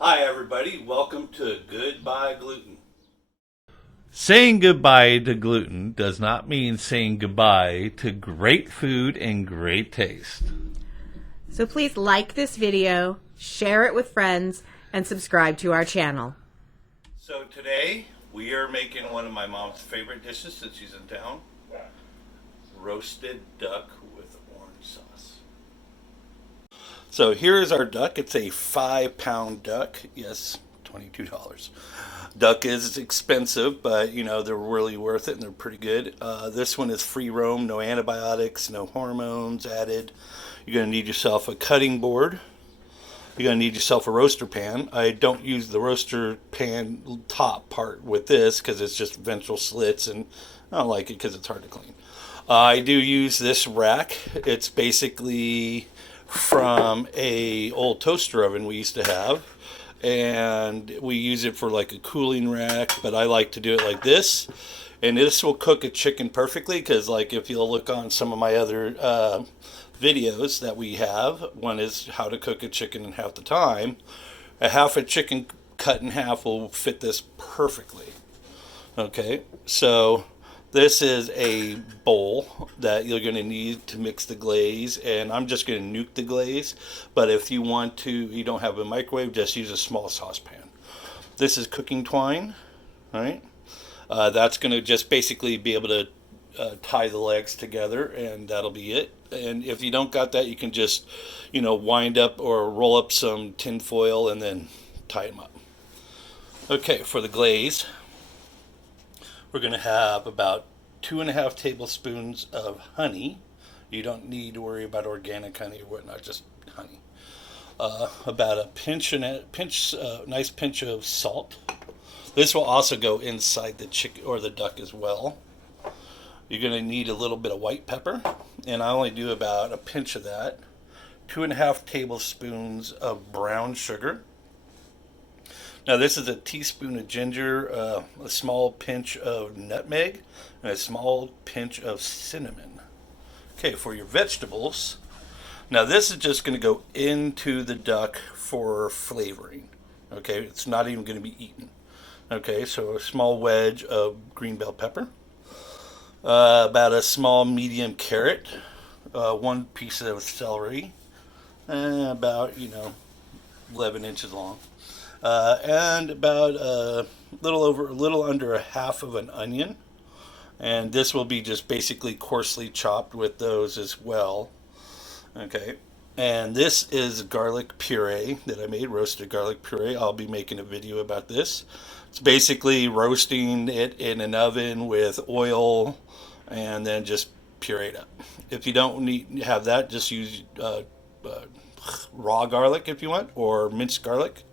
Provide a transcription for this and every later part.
Hi everybody, welcome to Goodbye Gluten. Saying goodbye to gluten does not mean saying goodbye to great food and great taste. So please like this video, share it with friends, and subscribe to our channel. So today we are making one of my mom's favorite dishes since she's in town. Roasted duck with orange sauce. So here is our duck. It's a 5-pound duck. Yes, $22. Duck is expensive, but you know, they're really worth it and they're pretty good. This one is free roam, no antibiotics, no hormones added. You're going to need yourself a cutting board. You're going to need yourself a roaster pan. I don't use the roaster pan top part with this because it's just ventral slits and I don't like it because it's hard to clean. I do use this rack. It's basically from a old toaster oven we used to have, and we use it for like a cooling rack, but I like to do it like this, and this will cook a chicken perfectly because like if you'll look on some of my other videos that we have, one is how to cook a chicken in half the time. A half a chicken cut in half will fit this perfectly. Okay, so this is a bowl that you're going to need to mix the glaze, and I'm just going to nuke the glaze, but if you want to, you don't have a microwave, just use a small saucepan. This is cooking twine, all right? That's going to just basically be able to tie the legs together, and that'll be it. And if you don't got that, you can just, wind up or roll up some tin foil and then tie them up. Okay, for the glaze, we're going to have about 2.5 tablespoons of honey. You don't need to worry about organic honey or whatnot, just honey. About a nice pinch of salt. This will also go inside the chicken or the duck as well. You're going to need a little bit of white pepper, and I only do about a pinch of that. 2.5 tablespoons of brown sugar. Now this is a teaspoon of ginger, a small pinch of nutmeg, and a small pinch of cinnamon. Okay, for your vegetables, now this is just going to go into the duck for flavoring. Okay, it's not even going to be eaten. Okay, so a small wedge of green bell pepper, about a small medium carrot, one piece of celery, about 11 inches long. And about a little under a half of an onion, and this will be just basically coarsely chopped with those as well. Okay, and this is garlic puree that I made, roasted garlic puree. I'll be making a video about this. It's basically roasting it in an oven with oil and then just puree it up. If you don't have that, just use raw garlic if you want, or minced garlic.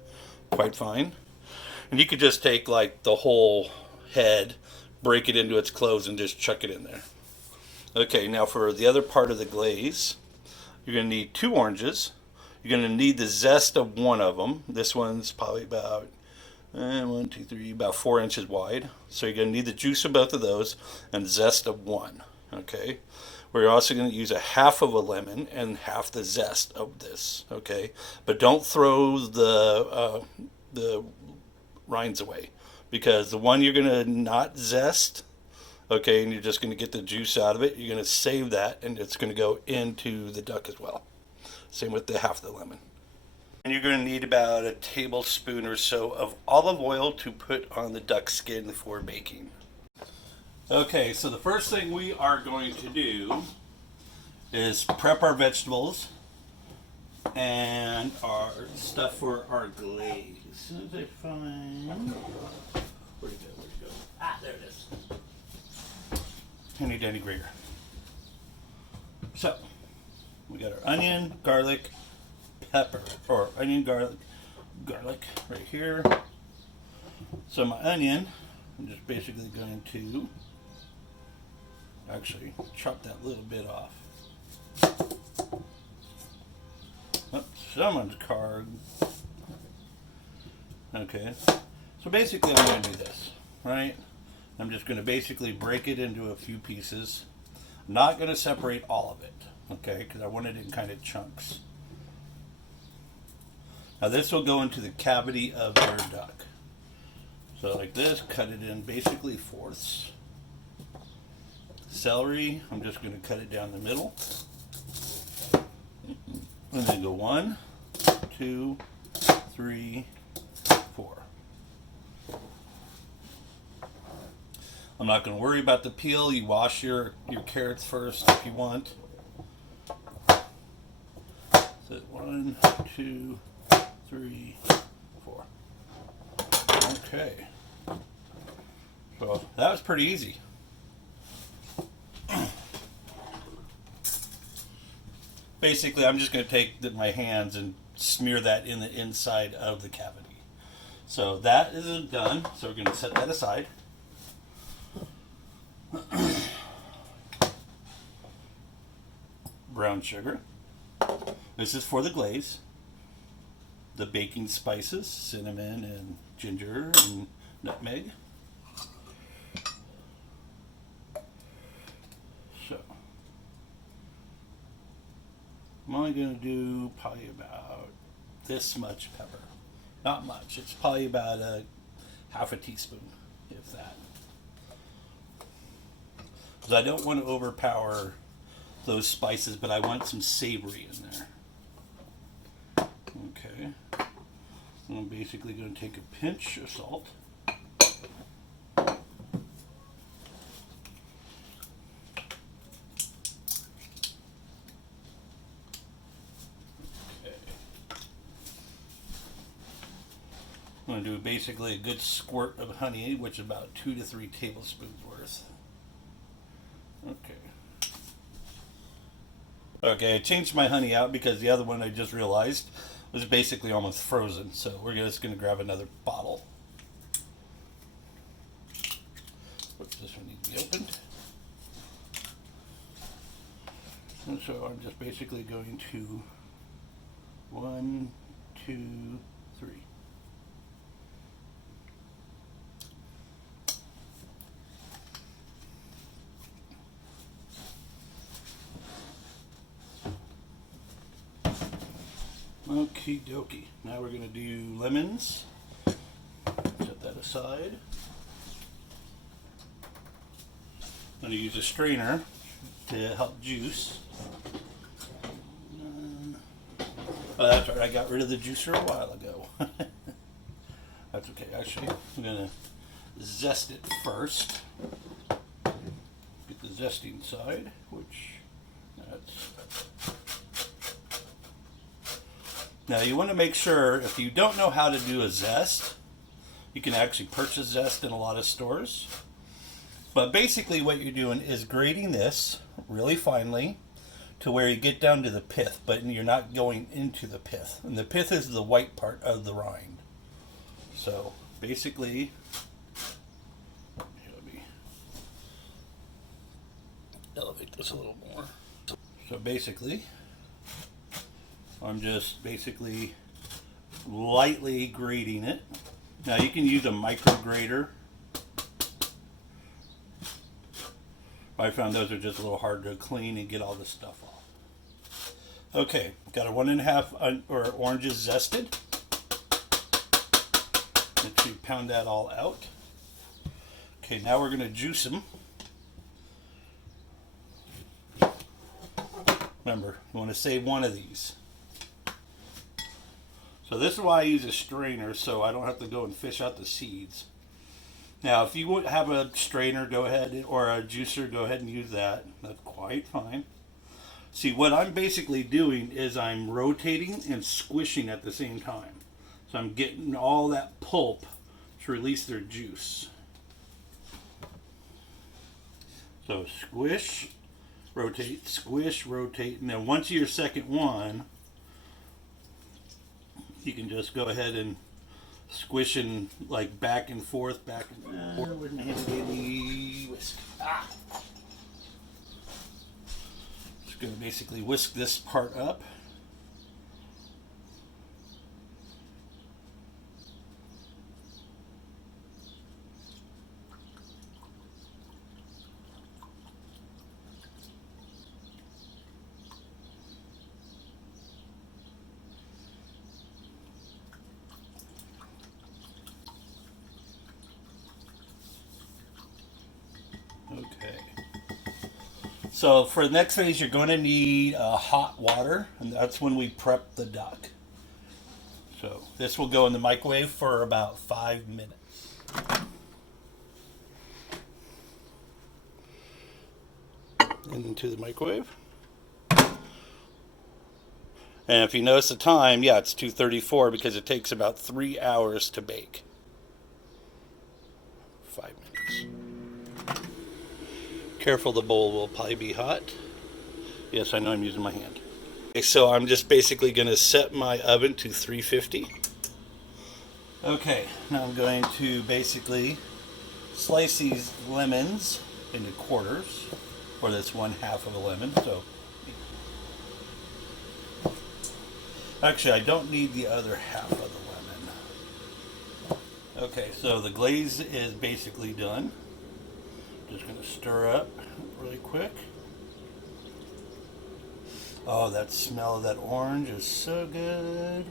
Quite fine. And you could just take like the whole head, break it into its cloves, and just chuck it in there. Okay, now for the other part of the glaze, you're going to need 2 oranges. You're going to need the zest of one of them. This one's probably about about 4 inches wide. So you're going to need the juice of both of those and zest of one. Okay. We're also going to use a half of a lemon and half the zest of this, okay? But don't throw the rinds away, because the one you're going to not zest, okay, and you're just going to get the juice out of it, you're going to save that, and it's going to go into the duck as well. Same with the half of the lemon. And you're going to need about a tablespoon or so of olive oil to put on the duck skin for baking. Okay, so the first thing we are going to do is prep our vegetables and our stuff for our glaze. As soon as I find... Where'd it go? Ah, there it is. Handy dandy grater. So, we got our onion, garlic, pepper, or onion, garlic right here. So my onion, I'm just basically going to actually chop that little bit off. Oops, someone's card. Okay, so basically I'm going to do this, right? I'm just going to basically break it into a few pieces. I'm not going to separate all of it, okay, because I want it in kind of chunks. Now this will go into the cavity of your duck. So like this, cut it in basically fourths. Celery, I'm just going to cut it down the middle. And then go 1, 2, 3, 4. I'm not going to worry about the peel. You wash your carrots first if you want. So 1, 2, 3, 4. Okay. So that was pretty easy. Basically, I'm just going to take my hands and smear that in the inside of the cavity. So that isn't done. So we're going to set that aside. Brown sugar. This is for the glaze. The baking spices, cinnamon and ginger and nutmeg. So I'm only going to do probably about this much pepper. Not much. It's probably about a half a teaspoon, if that. Because I don't want to overpower those spices, but I want some savory in there. Okay. I'm basically going to take a pinch of salt. I'm going to do basically a good squirt of honey, which is about 2 to 3 tablespoons worth. Okay. Okay, I changed my honey out because the other one I just realized was basically almost frozen. So we're just going to grab another bottle. Oops, this one needs to be opened. And so I'm just basically going to 1, 2, 3. Okie dokie. Now we're going to do lemons. Set that aside. I'm going to use a strainer to help juice. Oh, that's right. I got rid of the juicer a while ago. That's okay. Actually, I'm going to zest it first. Get the zesting side, which that's... Now you want to make sure, if you don't know how to do a zest, you can actually purchase zest in a lot of stores. But basically what you're doing is grating this really finely to where you get down to the pith, but you're not going into the pith. And the pith is the white part of the rind. So basically, let me elevate this a little more. So basically, I'm just basically lightly grating it. Now you can use a micro grater. I found those are just a little hard to clean and get all this stuff off. Okay, got a 1.5 oranges zested. Make sure you pound that all out. Okay, now we're going to juice them. Remember, you want to save one of these. So this is why I use a strainer, so I don't have to go and fish out the seeds. Now, if you have a strainer, go ahead, or a juicer, go ahead and use that. That's quite fine. See, what I'm basically doing is I'm rotating and squishing at the same time. So I'm getting all that pulp to release their juice. So squish, rotate, and then once your second one, you can just go ahead and squish and like back and forth. With my handy daily whisk. Just going to basically whisk this part up. So for the next phase, you're going to need hot water, and that's when we prep the duck. So this will go in the microwave for about 5 minutes. Into the microwave. And if you notice the time, yeah, it's 2:34 because it takes about 3 hours to bake. 5 minutes. Careful, the bowl will probably be hot. Yes, I know I'm using my hand. Okay, so I'm just basically going to set my oven to 350. Okay, now I'm going to basically slice these lemons into quarters, or that's 1/2 of a lemon. So actually, I don't need the other half of the lemon. Okay, so the glaze is basically done. Just going to stir up really quick. Oh, that smell of that orange is so good.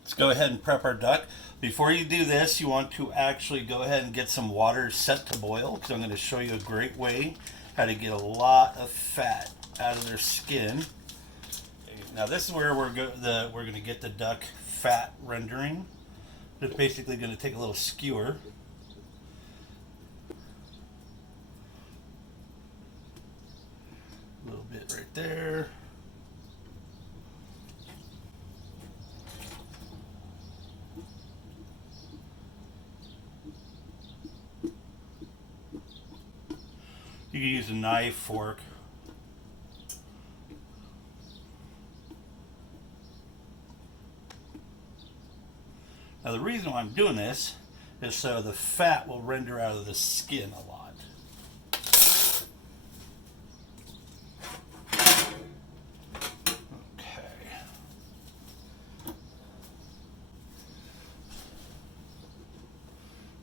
Let's go ahead and prep our duck. Before you do this, you want to actually go ahead and get some water set to boil, because I'm going to show you a great way how to get a lot of fat out of their skin. Now this is where we're going to get the duck fat rendering. Just basically going to take a little skewer. A little bit right there. You can use a knife, fork. Now the reason why I'm doing this is so the fat will render out of the skin a lot. Okay.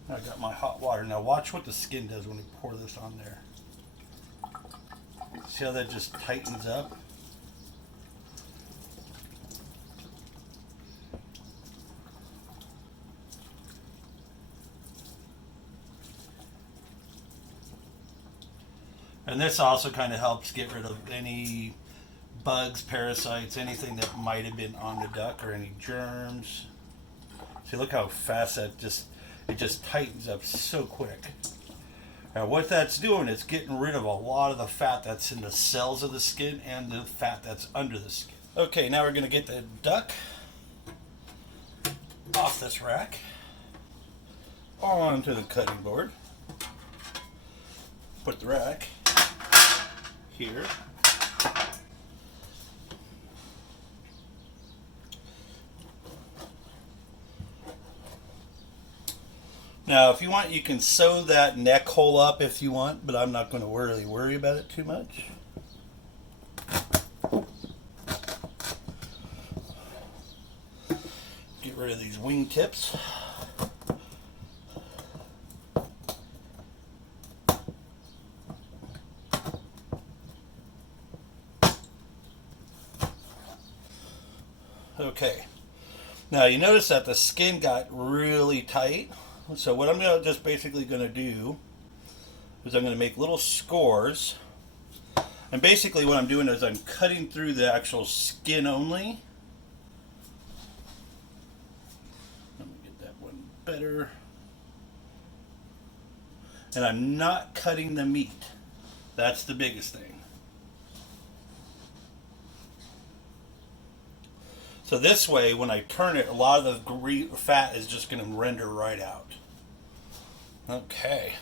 I got my hot water. Now watch what the skin does when we pour this on there. See how that just tightens up? And this also kind of helps get rid of any bugs, parasites, anything that might have been on the duck, or any germs. See, look how fast it just tightens up so quick. Now what that's doing is getting rid of a lot of the fat that's in the cells of the skin and the fat that's under the skin. Okay, now we're going to get the duck off this rack onto the cutting board. Put the rack here. Now, if you want, you can sew that neck hole up if you want, but I'm not going to really worry about it too much. Get rid of these wing tips. Okay, now you notice that the skin got really tight. So what I'm just basically going to do is I'm going to make little scores. And basically what I'm doing is I'm cutting through the actual skin only. Let me get that one better. And I'm not cutting the meat. That's the biggest thing. So this way, when I turn it, a lot of the fat is just going to render right out. Okay.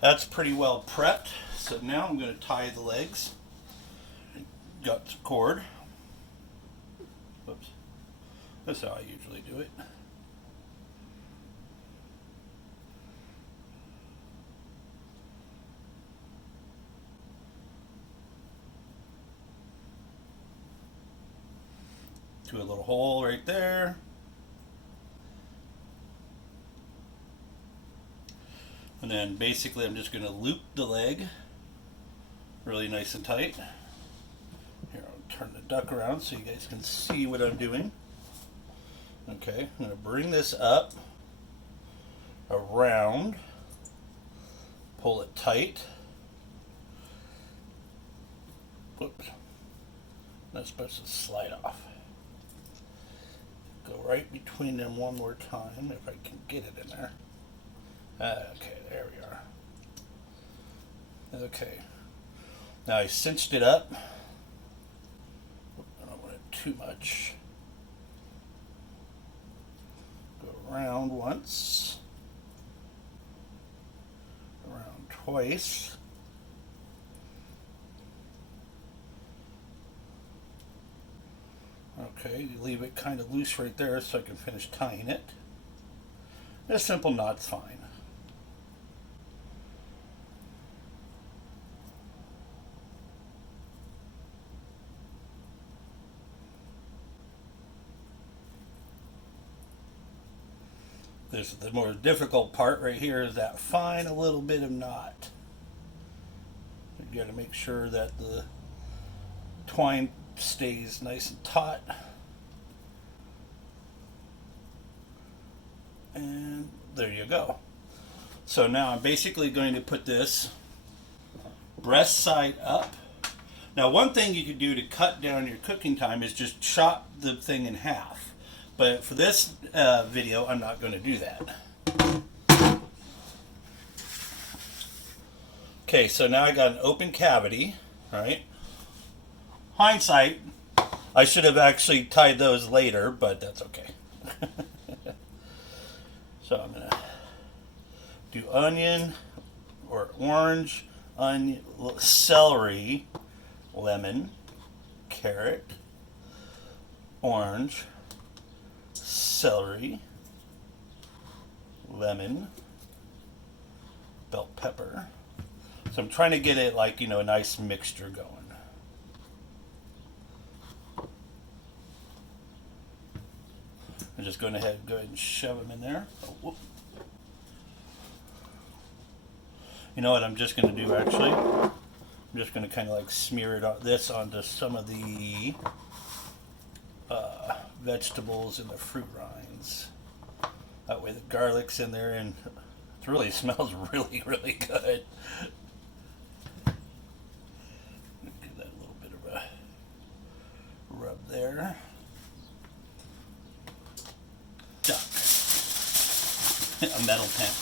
That's pretty well prepped. So now I'm going to tie the legs. Got the cord. Whoops. That's how I usually do it. To a little hole right there. And then basically I'm just going to loop the leg really nice and tight. Here, I'll turn the duck around so you guys can see what I'm doing. Okay, I'm going to bring this up, around, pull it tight, Whoops. That's supposed to slide off. Go right between them one more time if I can get it in there. Okay, there we are. Okay. Now I cinched it up. I don't want it too much. Go around once. Around twice. Okay, you leave it kind of loose right there so I can finish tying it. A simple knot's fine. This is the more difficult part right here, is that fine little bit of knot. You got to make sure that the twine stays nice and taut. And there you go. So now I'm basically going to put this breast side up. Now one thing you could do to cut down your cooking time is just chop the thing in half. But for this video, I'm not going to do that. Okay, so now I got an open cavity, right? Hindsight, I should have actually tied those later, but that's okay. So I'm going to do onion or orange, onion, celery, lemon, carrot, orange, celery, lemon, bell pepper. So I'm trying to get it like, a nice mixture going. I'm just going ahead and shove them in there. Oh, whoop. You know what I'm just going to do actually? I'm just going to kind of like smear it this onto some of the vegetables and the fruit rinds. That way the garlic's in there and it really smells really, really good. Give that a little bit of a rub there. Duck. A metal tent.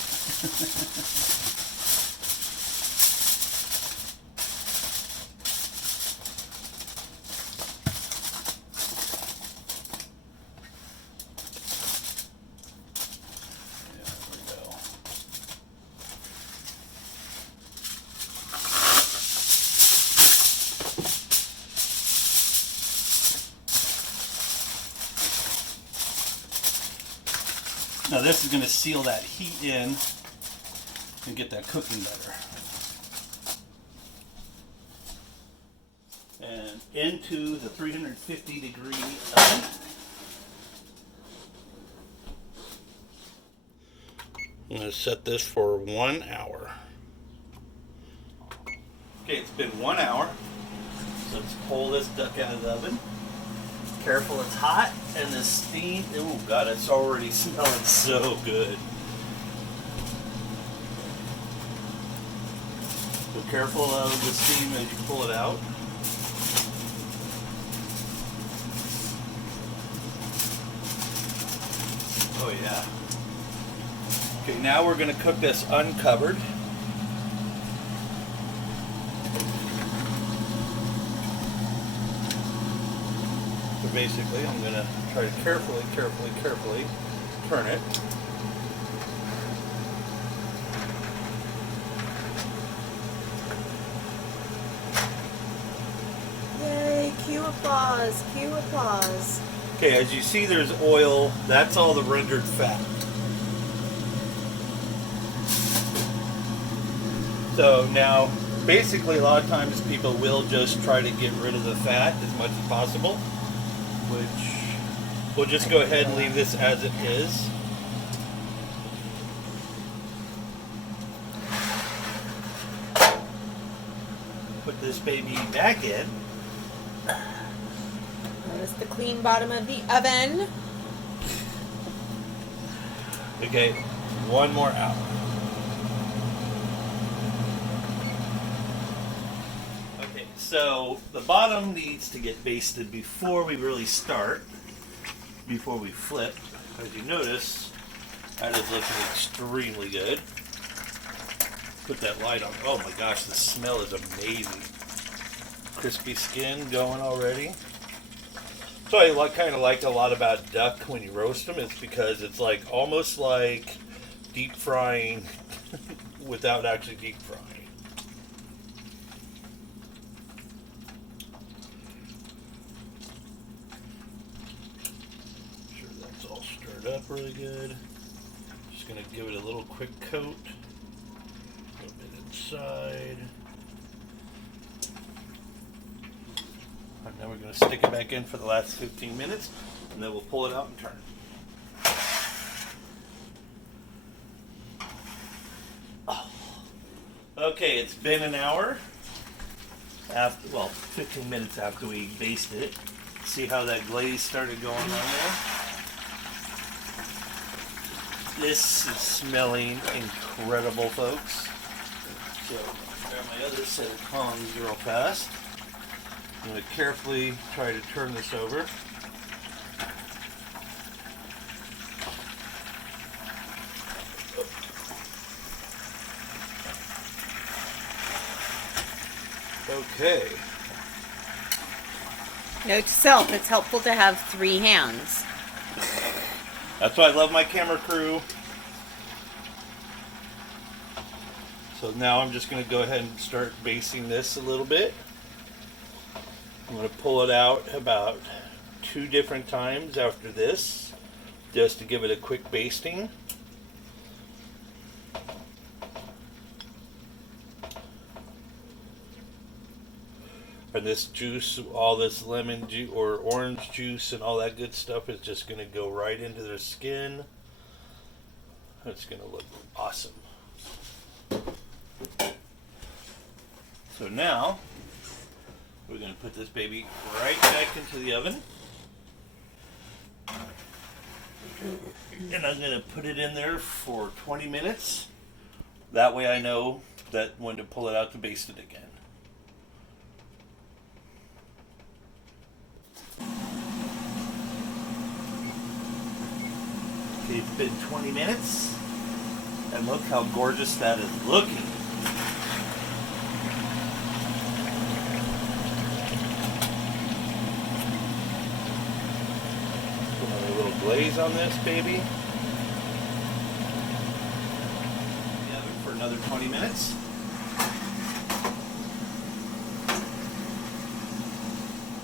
Now this is going to seal that heat in and get that cooking better. And into the 350 degree oven. I'm going to set this for 1 hour. Okay, it's been 1 hour. So let's pull this duck out of the oven. Careful, it's hot, and the steam, oh god, it's already smelling so good. So careful of the steam as you pull it out. Oh yeah. Okay, now we're going to cook this uncovered. So basically, I'm going to try to carefully turn it. Yay, cue applause, cue applause. Okay, as you see there's oil, that's all the rendered fat. So now, basically a lot of times people will just try to get rid of the fat as much as possible, which we'll just go ahead and leave this as it is. Put this baby back in. Notice the clean bottom of the oven. Okay, 1 more hour. Okay, So the bottom needs to get basted before we really start, before we flip. As you notice, that is looking extremely good. Put that light on. Oh my gosh, the smell is amazing. Crispy skin going already. So I kind of like a lot about duck when you roast them. It's because it's like almost like deep frying without actually deep frying. Make sure that's all stirred up really good. Just gonna give it a little quick coat. A little bit inside. And then we're going to stick it back in for the last 15 minutes, and then we'll pull it out and turn. Oh. Okay, it's been an hour. After, well, 15 minutes after we basted it. See how that glaze started going on there? This is smelling incredible, folks. So, grab my other set of tongs real fast. I'm going to carefully try to turn this over. Okay. Note to self, it's helpful to have 3 hands. That's why I love my camera crew. So now I'm just going to go ahead and start basting this a little bit. I'm going to pull it out about 2 different times after this, just to give it a quick basting. And this juice, all this lemon juice or orange juice and all that good stuff is just going to go right into their skin. It's going to look awesome. So now, we're going to put this baby right back into the oven. And I'm going to put it in there for 20 minutes. That way I know that when to pull it out to baste it again. Okay, it's been 20 minutes. And look how gorgeous that is looking. Glaze on this baby. The oven for another 20 minutes.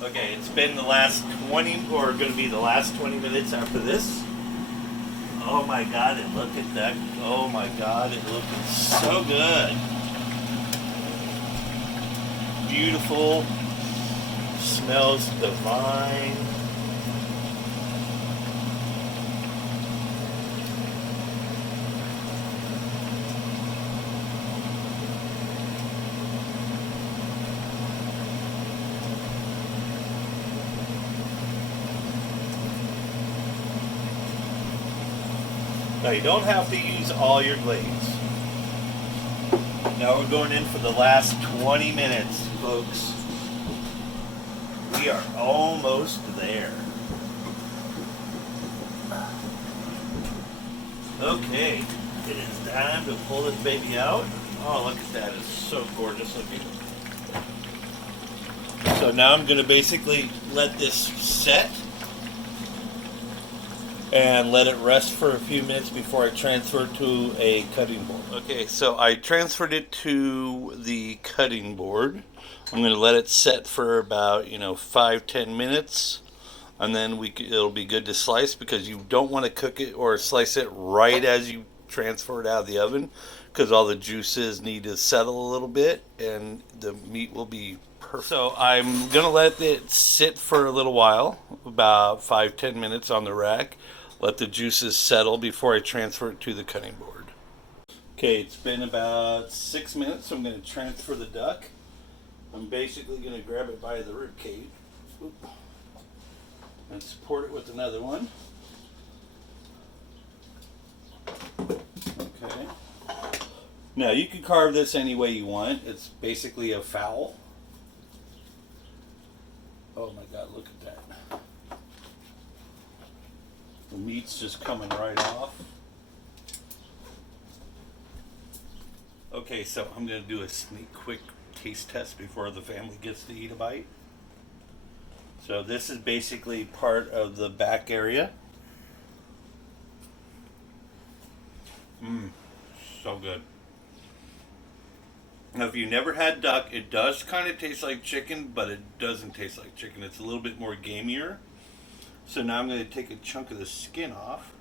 Okay, it's been the last 20, or going to be the last 20 minutes after this. Oh my God, and look at that. Oh my God, it's looking so good. Beautiful. Smells divine. Now you don't have to use all your glaze. Now we're going in for the last 20 minutes, folks. We are almost there. Okay, it is time to pull this baby out. Oh, look at that, it's so gorgeous looking. So now I'm going to basically let this set and let it rest for a few minutes before I transfer it to a cutting board. Okay, so I transferred it to the cutting board. I'm going to let it set for about 5-10 minutes, and then it'll be good to slice, because you don't want to cook it or slice it right as you transfer it out of the oven, because all the juices need to settle a little bit and the meat will be perfect. So I'm going to let it sit for a little while, about 5-10 minutes on the rack. Let the juices settle before I transfer it to the cutting board. Okay, it's been about 6 minutes, so I'm going to transfer the duck. I'm basically going to grab it by the rib cage and support it with another one. Okay. Now you can carve this any way you want. It's basically a fowl. Oh my God, look at that. The meat's just coming right off. Okay, so I'm going to do a sneak quick taste test before the family gets to eat a bite. So this is basically part of the back area. So good. Now, if you never had duck, it does kind of taste like chicken, but it doesn't taste like chicken. It's a little bit more gamier. So now I'm going to take a chunk of the skin off.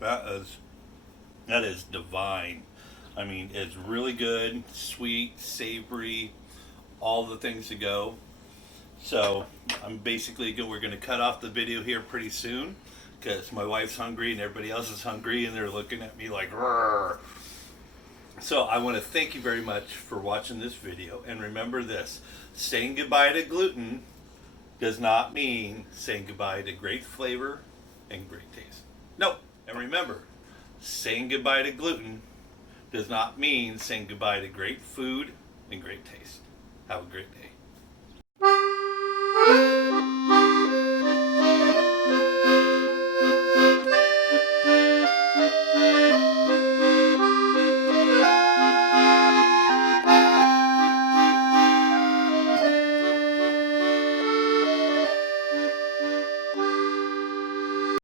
That is divine. I mean, it's really good, sweet, savory, all the things to go. So we're going to cut off the video here pretty soon because my wife's hungry and everybody else is hungry and they're looking at me like, "Rrr." So I want to thank you very much for watching this video. And remember this, saying goodbye to gluten does not mean saying goodbye to great flavor and great taste. No. And remember, saying goodbye to gluten does not mean saying goodbye to great food and great taste. Have a great day.